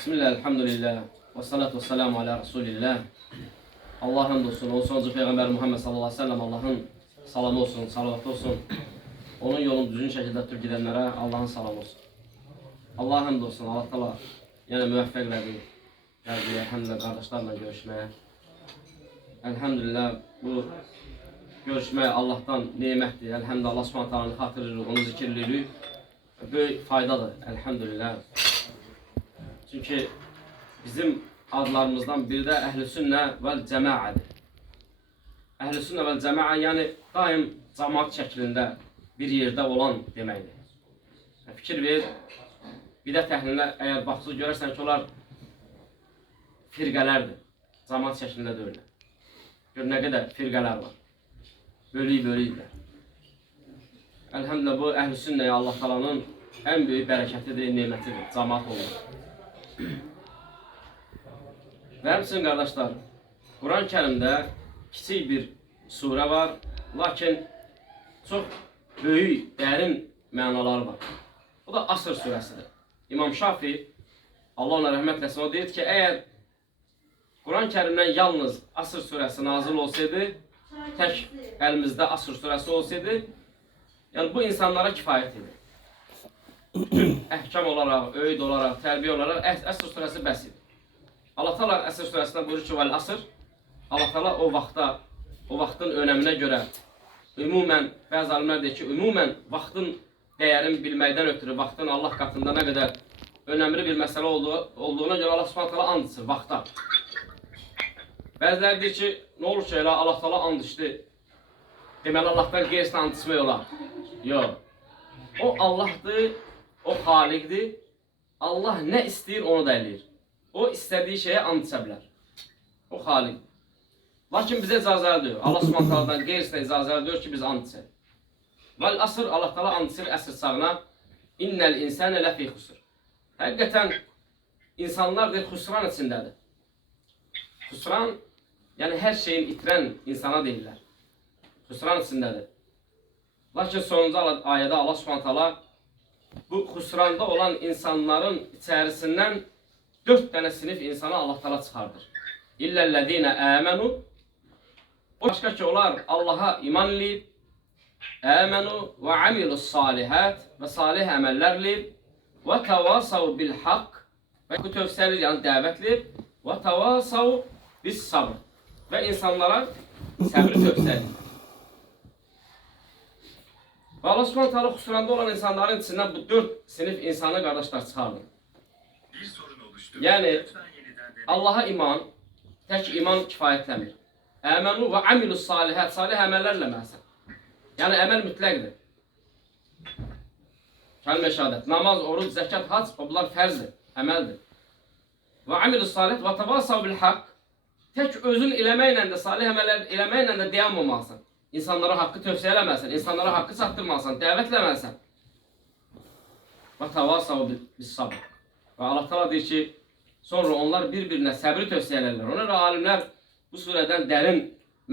Bismillah, elhamdülillah. Və salatu və selamu alə Rasulillah. Allah həmd olsun. O sonuncu Peyğəmbər Muhammed sallallahu aleyhi ve sellem Allahın salamı olsun, salavatı olsun. Onun yolunu düzgün şəkildə tutub gedənlərə Allahın salamı olsun. Allah həmd olsun. Allah təala yenə müvəffəq elədi. Gəldi, elhamdülillah, qardaşlarla görüşməyə. Elhamdülillah, bu görüşmək Allahdan nemətdir. Elhamdülillah, Allah subhanahu ta'ala xatırlayırıq, onu zikirləyirik. Böyük faydadır, elhamdülillah. Çünki bizim adlarımızdan biri də Əhl-i Sünnə vəl Cəmaədir. Əhl-i Sünnə vəl Cəmaə, yəni daim cəmaat şəklində bir yerdə olan deməkdir. Fikir ver, bidət əhlinə əgər baxsız görərsən ki, onlar firqələrdir. Cəmaat şəklində deyirlər. Gör nə qədər firqələr var. Bölük-bölüklər. Elhamdülillah, bu Əhl-i Sünnəyə Allah talanın ən böyük bərəkətidir, nemətidir, cəmaat olur. Və həmçinin qardaşlar, Quran-ı Kərimdə kiçik bir surə var, lakin çox böyük, dərin mənaları var. Bu da Asr surəsidir. İmam Şafi, Allah ona rəhmət eləsin, o deyir ki, əgər Quran-ı Kərimdən yalnız Asr surəsi nazil olsaydı, tək əlimizdə Asr surəsi olsaydı, yəni bu insanlara kifayət edir. Bütün əhkam olaraq, öğüd olaraq, tərbiyə olaraq Əsr surəsi bəs edir. Allah Teala Əsr surəsində buyurur ki, vəl asr, Allah Teala o vaxtın önəminə görə, ümumən, bəzi alimlər deyir ki, ümumən vaxtın dəyərini bilməkdən ötürü, vaxtın Allah qatında nə qədər önəmli bir məsələ olduğuna görə Allah Subhanahu taala and içir vaxta. Bəziləri deyir ki, nə olur ki, elə Allah Teala and içdi, deməli Allahdan qeyrisinə and içmək olar. Yox. O Allahdır, o Xaliqdir. Allah nə istəyir, onu da eləyir. O istədiyi şeyə and içə bilər. O Xaliq. Lakin bizə icazə diyor. Allah Subhanahu ta'aladan qeyrisinə icazə diyor ki, biz and içək. Vəl asr, Allah Teala and içir əsr çağına. İnnəl insənə ləfi xusr. Həqiqətən insanlar deyir, xusran içindədir. Xusran, yəni hər şeyin itirən insana deyirlər. Xusran içindədir. Lakin sonuncu ayədə Allah Subhanahu ta'ala bu xusranda olan insanların içərisindən 4 dənə sinif insanı Allah Teala çıxardır. İllellezine amenu. O başqa ki, onlar Allaha iman eləyib, amenu və amilus salihat və salih əməllər eləyib, və təvasav bil haqq və bu tövsiyə eləyib, yəni dəvət eləyib, və təvasav bis sabr və insanlara səbri tövsiyə eləyib. Və Allah Subhanahu ta'ala xusranda olan insanların içindən bu 4 sinif insanı qardaşlar çıxardır. Yəni, Allaha iman, tək iman kifayətlənmir. Əmənu və amilus salihət, salih əməllərlə məsən. Yəni, əməl mütləqdir. Kəlmə şəhadət, namaz, oruc, zəkat, hac, bunlar fərzdir, əməldir. Və amilus salihət və təvasav bil haqq, tək özün eləməklə də, salih əməllər eləməklə də dayanmamalısın. İnsanlara haqqı tövsiyə eləməsən, insanlara haqqı çatdırmasan, dəvət eləməsən. Və təvasav bil sabr. Və Allah Teala deyir ki, sonra onlar bir-birinə səbri tövsiyə edirlər. Ona görə alimlər bu surədən dərin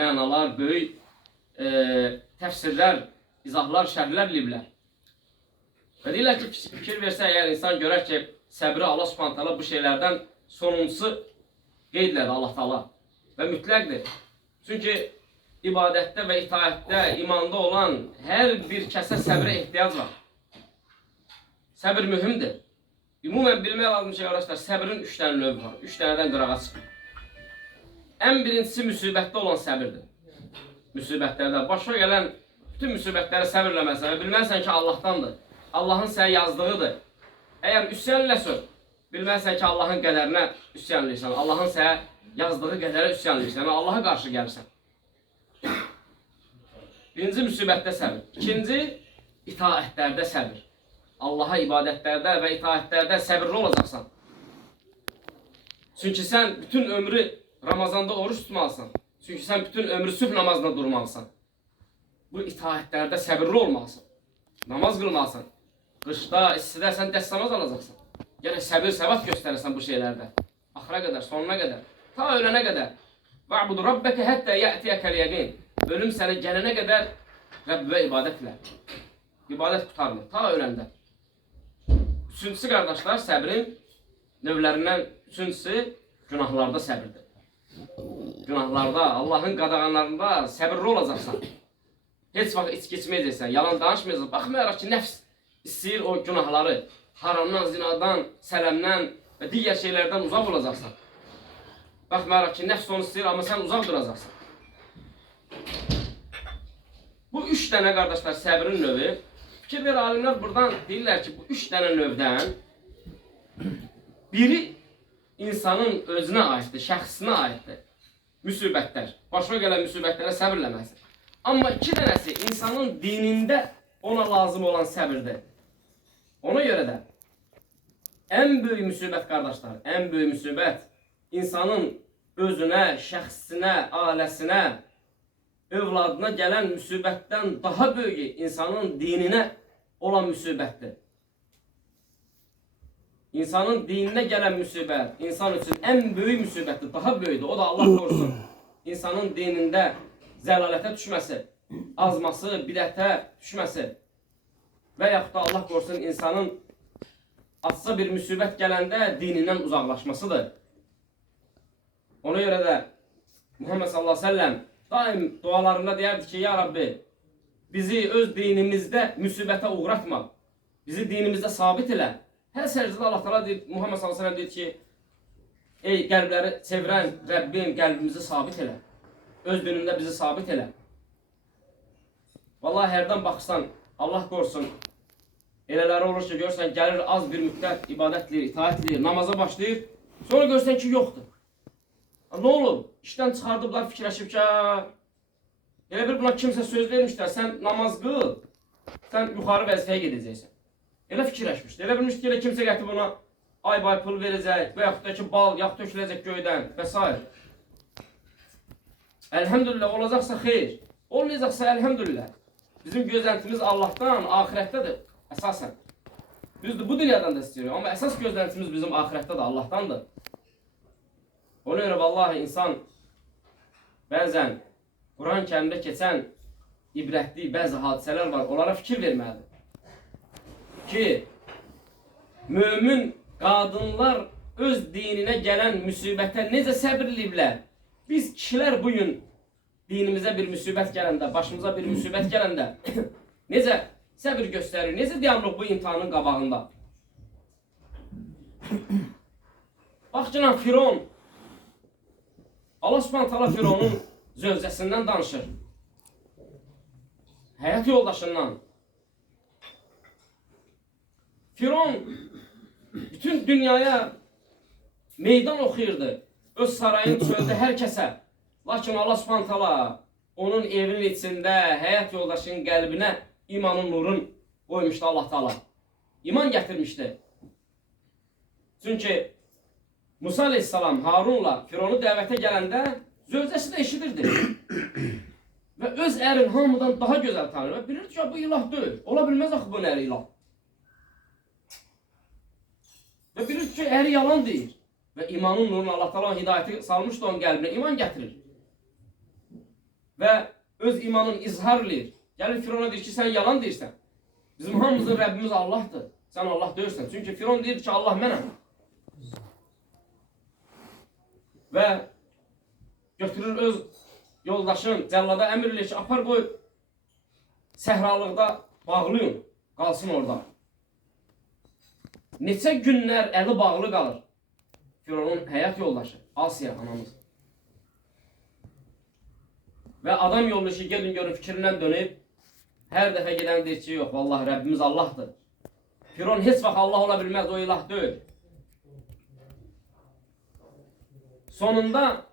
mənalar, böyük təfsirlər, izahlar, şərhlər eləyiblər. Və deyirlər ki, fikir versə, əgər insan görər ki, səbri Allah Subhanahu ta'ala bu şeylərdən sonuncusu qeyd elədi Allah Teala və mütləqdir. Çünki ibadətdə və itaətdə, imanda olan hər bir kəsə səbrə ehtiyac var. Səbir mühümdür. Ümumən bilmək lazım ki, arkadaşlar, səbrin 3 dənə növü var. 3 dənədən qırağa çıxır. Ən birincisi müsibətdə olan səbirdir. Müsibətlərdə başa gələn bütün müsibətləri səbirləməsən və bilməlisən ki, Allahdandır. Allahın sənə yazdığıdır. Əgər üsyan eləsən, bilməlisən ki, Allahın qədərinə üsyan eləyirsən. Allahın sənə yazdığı qədərə üsyan eləyirsən. Allaha qarşı gəlirsən. Birinci müsibətdə səbir. İkinci, itaətlərdə səbir. Allaha ibadətlərdə və itaətlərdə səbirli olacaqsan. Çünki sən bütün ömrü Ramazanda oruç tutmalısan. Çünki sən bütün ömrü sübh namazında durmalısan. Bu itaətlərdə səbirli olmalısan. Namaz qılmalısan. Qışda, istidə sən dəstəmaz alacaqsan. Yəni səbir, səbat göstərirsən bu şeylərdə. Axıra qədər, sonuna qədər, ta ölənə qədər. Va'budu rabbeke həttə ya'tiyəkəl yəqin. Ölüm sənə gələnə qədər Rəbbə ibadət elə. İbadət qutarmır, ta öləndə. Üçüncüsü qardaşlar, səbrin növlərindən üçüncüsü günahlarda səbirdir. Günahlarda, Allahın qadağanlarında səbirli olacaqsan. Heç vaxt içki içməyəcəksən, yalan danışmayacaqsan. Baxmayaraq ki, nəfs istəyir o günahları, haramdan, zinadan, sələmdən və digər şeylərdən uzaq olacaqsan. Baxmayaraq ki, nəfs onu istəyir, amma sən uzaq duracaqsan. Bu üç dənə qardaşlar səbrin növü. Fikir ver, alimlər buradan deyirlər ki, bu üç dənə növdən biri insanın özünə aiddir, şəxsinə aiddir. Müsibətlər, başına gələn müsibətlərə səbirləməsi. Amma iki dənəsi insanın dinində ona lazım olan səbirdir. Ona görə də ən böyük müsibət qardaşlar, ən böyük müsibət insanın özünə, şəxsinə, ailəsinə, övladına gələn müsibətdən daha böyük insanın dininə olan müsibətdir. İnsanın dininə gələn müsibət insan üçün ən böyük müsibətdir, daha böyükdür. O da Allah korusun. İnsanın dinində zəlalətə düşməsi, azması, bidətə düşməsi və yaxud da Allah korusun insanın atsa bir müsibət gələndə dinindən uzaqlaşmasıdır. Ona görə də Muhammed sallallahu aleyhi ve sellem daim dualarında deyərdi ki, ya Rabbi, bizi öz dinimizdə müsibətə uğratma, bizi dinimizdə sabit elə. Hər səcdə Allah Teala deyir, Muhammed sallallahu aleyhi ve sellem deyir ki, ey qəlbləri çevirən Rəbbim, qəlbimizi sabit elə, öz dinində bizi sabit elə. Vallahi hərdən baxırsan, Allah qorusun, elələri olur ki, görürsən, gəlir az bir müddət ibadətlir, itaətlir, namaza başlayır, sonra görürsən ki, yoxdur. Ne olub? İşdən çıxardıblar, fikirləşib ki, elə bir buna kimsə söz vermişlər, sən namaz qıl, sən yuxarı vəzifəyə gedəcəksən. Elə fikirləşmişdir. Elə bilmişdir ki, elə kimsə gətirib buna ay-bay pul verəcək və yaxud da ki, bal, yağ töküləcək göydən və s. Əlhəmdülillah, olacaqsa xeyr, olmayacaqsa əlhəmdülillah. Bizim gözləntimiz Allahdan, ahirətdədir, əsasən. Düzdür, bu dünyadan da istəyirik, amma əsas gözləntimiz bizim ahirətdədir, Allahdandır. Ona görə vallahi insan bəzən Quran-ı Kərimdə keçən ibrətli bəzi hadisələr var, onlara fikir verməlidir. Ki, mömin qadınlar öz dininə gələn müsibətə necə səbirliyiblər? Biz kişilər bugün dinimizə bir müsibət gələndə, başımıza bir müsibət gələndə necə səbir göstərir, necə dayanırıq bu imtihanın qabağında? Bax ki, Firon, Allah Subhanahu taala Fironun zövcəsindən danışır. Həyat yoldaşından. Firon bütün dünyaya meydan oxuyurdu. Öz sarayını çöldə hər kəsə. Lakin Allah Subhanahu taala onun evinin içində həyat yoldaşının qəlbinə imanın nurun qoymuşdu Allah Taala. İman gətirmişdi. Çünki Musa aleyhissalam Harunla Fironu dəvətə gələndə zövcəsi də eşidirdi. Və öz ərin hamıdan daha gözəl tanır və bilirdi ki, bu ilah deyil. Ola bilməz axı bu nəri ilah. Və bilirdi ki, əri yalan deyir. Və imanın nurunu Allah Taala hidayəti salmışdı onun qəlbinə, iman gətirir. Və öz imanın izharlayır. Gəlir Firona deyir ki, sən yalan deyirsən. Bizim hamımızın Rəbbimiz Allahdır. Sən Allah deyirsən. Çünki Firon deyir ki, Allah mənəm. Və götürür öz yoldaşın, cəllada əmr eləyir ki, apar qoy, səhralıqda bağlayın, qalsın orada. Neçə günlər əli bağlı qalır Fironun həyat yoldaşı, Asiya anamız. Və adam yolu ki, gedin görün fikrindən dönüb, hər dəfə gedən deyir ki, yox, vallahi Rəbbimiz Allahdır. Firon heç vaxt Allah ola bilməz, o ilah deyil. Sonunda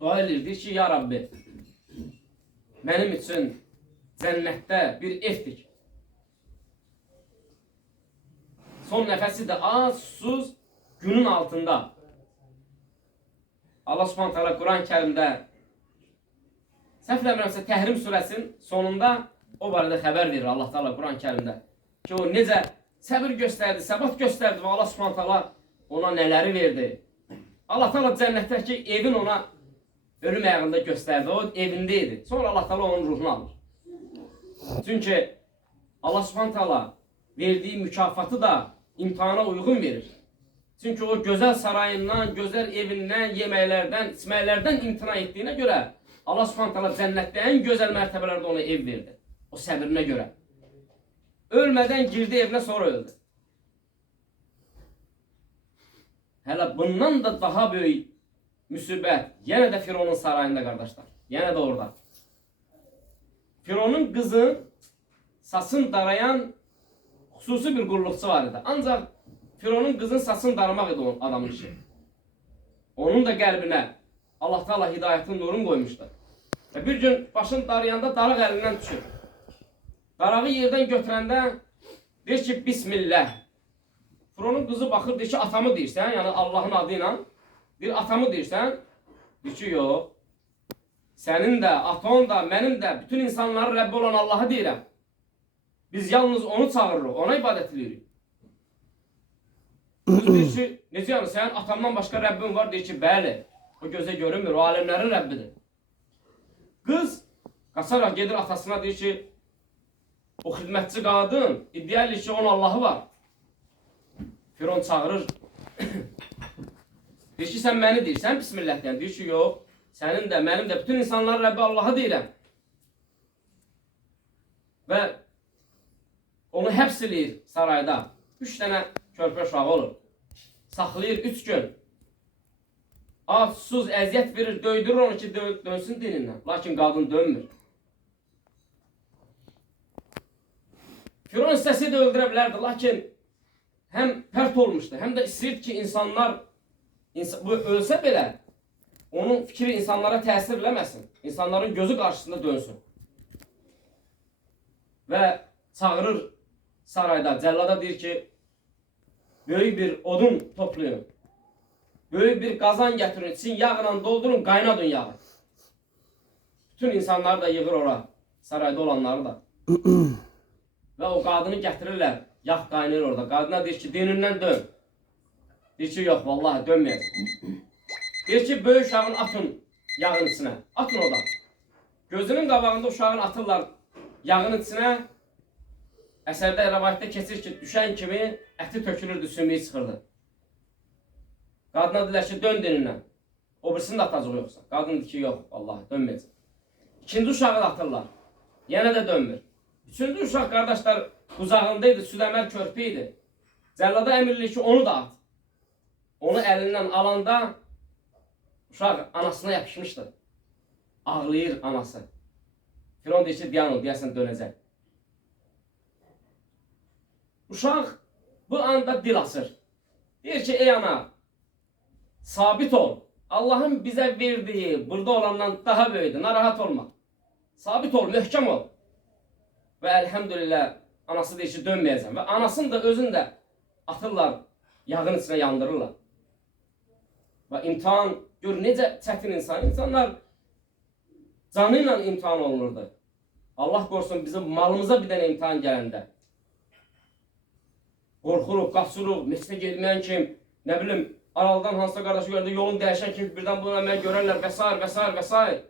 dua edir, deyir ki, ya Rabbi, mənim üçün cənnətdə bir ev tik. Son nəfəsi də az, susuz, günün altında. Allah Subhanahu taala Quran-ı Kərimdə səhv eləmirəmsə Təhrim surəsinin sonunda o barədə xəbər verir Allah Taala Quran-ı Kərimdə. Ki o necə səbir göstərdi, səbat göstərdi və Allah Subhanahu taala ona nələri verdi. Allah Taala cənnətdəki evin ona ölüm ayağında göstərdi. O evində idi. Sonra Allah Taala onun ruhunu alır. Çünki Allah Subhanahu taala verdiyi mükafatı da imtihana uyğun verir. Çünki o gözəl sarayından, gözəl evindən, yeməklərdən, içməklərdən imtina etdiyinə görə Allah Subhanahu taala cənnətdə ən gözəl mərtəbələrdə ona ev verdi. O səbrinə görə. Ölmədən girdi evinə, sonra öldü. Hələ bundan da daha böyük müsibət yenə də Fironun sarayında, qardaşlar. Yenə də orada. Fironun qızı saçını darayan xüsusi bir qulluqçu var idi. Ancaq Fironun qızın saçını daramaq idi o adamın işi. Onun da qəlbinə Allah Teala hidayətin nurunu qoymuşdu. Və bir gün başını darayanda daraq əlindən düşür. Darağı yerdən götürəndə deyir ki, Bismillah. Fironun qızı baxır, deyir ki, atamı deyirsən, yəni Allahın adı ilə. Deyir, atamı deyirsən. Deyir ki, yox. Sənin də, aton da, mənim də, bütün insanların Rəbbi olan Allahı deyirəm. Biz yalnız onu çağırırıq, ona ibadət edirik. Qız deyir ki, necə yəni, sənin atamdan başqa Rəbbin var? Deyir ki, bəli. O gözə görünmür, o aləmlərin Rəbbidir. Qız qaçaraq gedir atasına, deyir ki, o xidmətçi qadın iddia edir ki, onun Allahı var. Firon çağırır. Deyir ki, sən məni deyirsən, Bismillah deyən. Deyir ki, yox, sənin də, mənim də, bütün insanların Rəbbi Allahı deyirəm. Və onu həbs edir sarayda. 3 dənə körpə uşağı olur. Saxlayır 3 gün. Ac, susuz, əziyyət verir, döydürür onu ki, dönsün dinindən. Lakin qadın dönmür. Firon istəsi də öldürə bilərdi, lakin həm pərt olmuşdu, həm də istəyirdi ki, insanlar bu ölsə belə, onun fikri insanlara təsir eləməsin. İnsanların gözü qarşısında dönsün. Və çağırır sarayda, cəllada deyir ki, böyük bir odun toplayın. Böyük bir qazan gətirin, için yağla doldurun, qaynadın yağı. Bütün insanları da yığır ora, sarayda olanları da. Və o qadını gətirirlər, yağ qaynayır orada. Qadına deyir ki, dinindən dön. Deyir ki, yox, vallahi dönməyəcək. Deyir ki, böyük uşağın atın yağın içinə, atın odan. Gözünün qabağında uşağın atırlar yağın içinə. Əsərdə, rəvayətdə keçir ki, düşən kimi əti tökülürdü, sümüyü çıxırdı. Qadına deyirlər ki, dön dinindən. O birisini də atacaq yoxsa. Qadın deyir ki, yox, vallahi dönməyəcək. İkinci uşağı da atırlar. Yenə də dönmür. Üçüncü uşaq, qardaşlar, qucağındaydı, südəmər körpü idi. Cəllada əmirli ki, onu da at. Onu əlindən alanda uşaq anasına yapışmışdı. Ağlayır anası. Firon deyir ki, diyan ol, deyəsən dönəcək. Uşaq bu anda dil asır. Deyir ki, ey ana, sabit ol. Allah'ın bizə verdiyi burada olandan daha böyüdür. Narahat olma. Sabit ol, möhkəm ol. Və əlhəmdülillah anası deyir ki, dönməyəcəm. Və anasını da özünü də atırlar, yağın içinə yandırırlar. Və imtihan, gör necə çətin insan. İnsanlar canı ilə imtihan olunurdu. Allah qorusun bizim malımıza bir dənə imtihan gələndə. Qorxuruq, qaçırıq, meçdə getməyən kim, nə bilim, aralıdan hansısa qardaşı görəndə yolun dəyişən kimi birdən buna mən görərlər və s.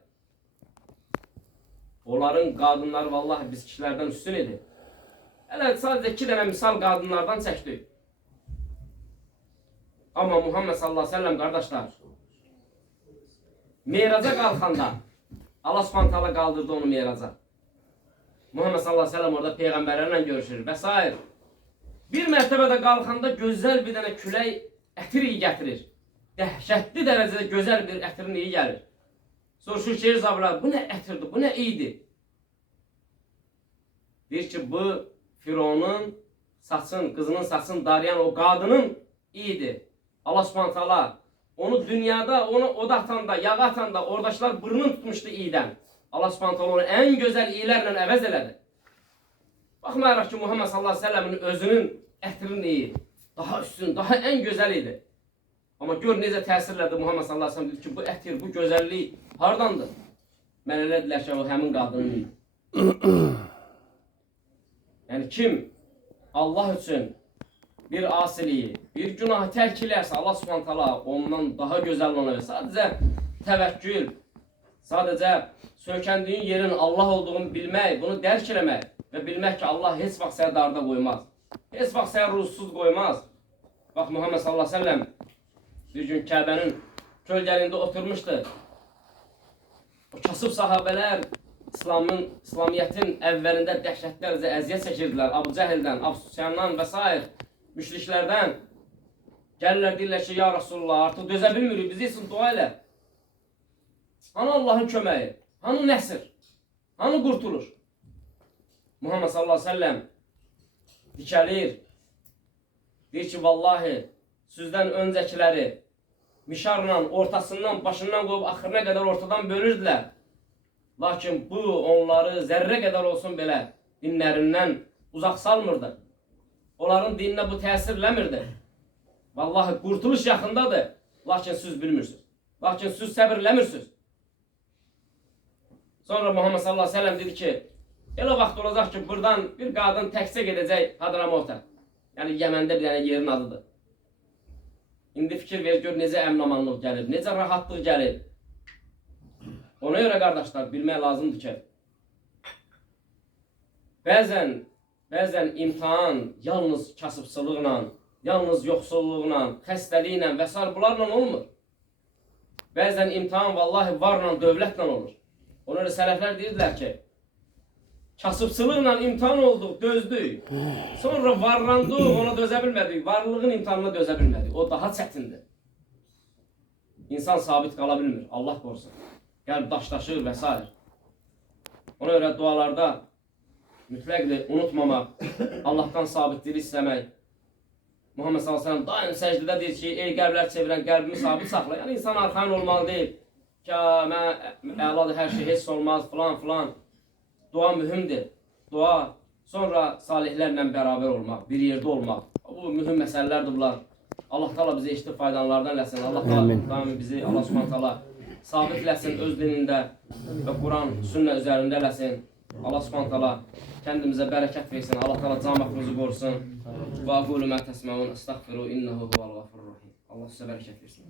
Onların qadınları vallahi biz kişilərdən üstün idi. Hələ sadəcə 2 dənə misal qadınlardan çəkdik. Amma Muhammed sallallahu aleyhi ve sellem qardaşlar, meyraca qalxanda Allah subhanahu taala qaldırdı onu meyraca. Muhammed sallallahu aleyhi ve sellem orada peyğəmbərlərlə görüşür və s. Bir mərtəbədə qalxanda gözəl bir dənə külək ətir iyi gətirir. Dəhşətli dərəcədə gözəl bir ətirin iyi gəlir. Soruşur şehir zabılar, bu nə ətirdir, bu nə iyiydi? Deyir ki, bu Fironun saçın, qızının saçını darayan o qadının iyiydi. Allah subhanahu taala onu dünyada, onu oda atanda, yağ atanda, oradaşlar burnunu tutmuşdu iyiden. Allah subhanahu taala onu en güzel iyilerle əvəz elədi. Baxmayaraq ki, Muhammed sallallahu aleyhi ve sellemin özünün ətirinin iyi, daha üstün, daha en güzel idi. Ama gör necə təsirlədi Muhammed sallallahu aleyhi ve sellem dedi ki, bu ətir, bu gözəllik hardandır? Mən elədilər ki, o həmin qadının idi. Yəni kim Allah üçün bir asiliyi, bir günahı tərk eləsə, Allah subhanahu taala ondan daha gözəl ona verir. Sadəcə təvəkkül, sadəcə söykəndiyin yerin Allah olduğunu bilmək, bunu dərk eləmək və bilmək ki, Allah heç vaxt səni darda qoymaz. heç vaxt səni ruzsuz qoymaz. Bax, Muhammed sallallahu aleyhi ve sellem bir gün Kəbənin kölgəliyində oturmuşdu. O kasıb sahabələr İslamiyyətin əvvəlində dəhşətlərcə əziyyət çəkirdilər. Abu Cəhildən, Abu Süfyandan və s. müşriklərdən. Gəlirlər, deyirlər ki, ya Rasulullah, artıq dözə bilmirik, bizi üçün dua elə. Hanı Allahın köməyi? Hanı nəsir? Hanı qurtulur? Muhammed sallallahu aleyhi ve sellem dikəlir. Deyir ki, vallahi, sizdən öncəkiləri mişarla, ortasından, başından qoyub axırına qədər ortadan bölürdülər. Lakin bu, onları zərrə qədər olsun belə dinlərindən uzaq salmırdı. Onların dininə bu təsirləmirdi. Vallahi, qurtuluş yaxındadır. Lakin siz bilmirsiniz. Lakin siz səbirləmirsiniz. Sonra Muhammed sallallahu aleyhi ve sellem dedi ki, elə vaxt olacaq ki, buradan bir qadın təkcə gedəcək Hadramota. Yəni, Yəməndə bir dənə yerin adıdır. İndi fikir ver, gör, necə əmin-amanlıq gəlir, necə rahatlıq gəlir. Ona görə, qardaşlar, bilmək lazımdır ki, bəzən imtihan yalnız kasıbçılıqla, yalnız yoxsulluqla, xəstəliklə və s. bunlarla olmur. Bəzən imtihan vallahi varla, dövlətlə olur. Ona görə sələflər deyirdilər ki, kasıbçılıqla imtihan olduq, dözdük. Sonra varlandıq, ona dözə bilmədik. Varlığın imtihanına dözə bilmədik. O daha çətindir. İnsan sabit qala bilmir. Allah qorusun. Qəlb daşlaşır və s. Ona görə dualarda mütləqdir, unutmamaq, Allahdan sabitlik istəmək. Muhammed sallallahu aleyhi ve sellem daim səcdədə deyir ki, ey qəlblər çevirən qəlbimi sabit saxla. Yəni, insan arxain olmalı deyil. Ki, mən əladır, hər şey heç olmaz, filan. Dua mühümdür. Dua, sonra salihlərlə bərabər olmaq, bir yerdə olmaq. Bu mühüm məsələlərdir bunlar. Allah Teala bizi eşitib faydalardan eləsin. Allah Teala bizi, Allah Subhanahu Teala sabit eləsin öz dinində və Quran, sünnə üzərində eləsin. Allah Subhanahu Teala kəndimizə bərəkət versin. Allah Teala cəmiyyətimizi qorusun. Və aqulu mə təsməun, əstəğfiru, innehu huval-ğafurur-rahim. Allah sizə bərəkət versin.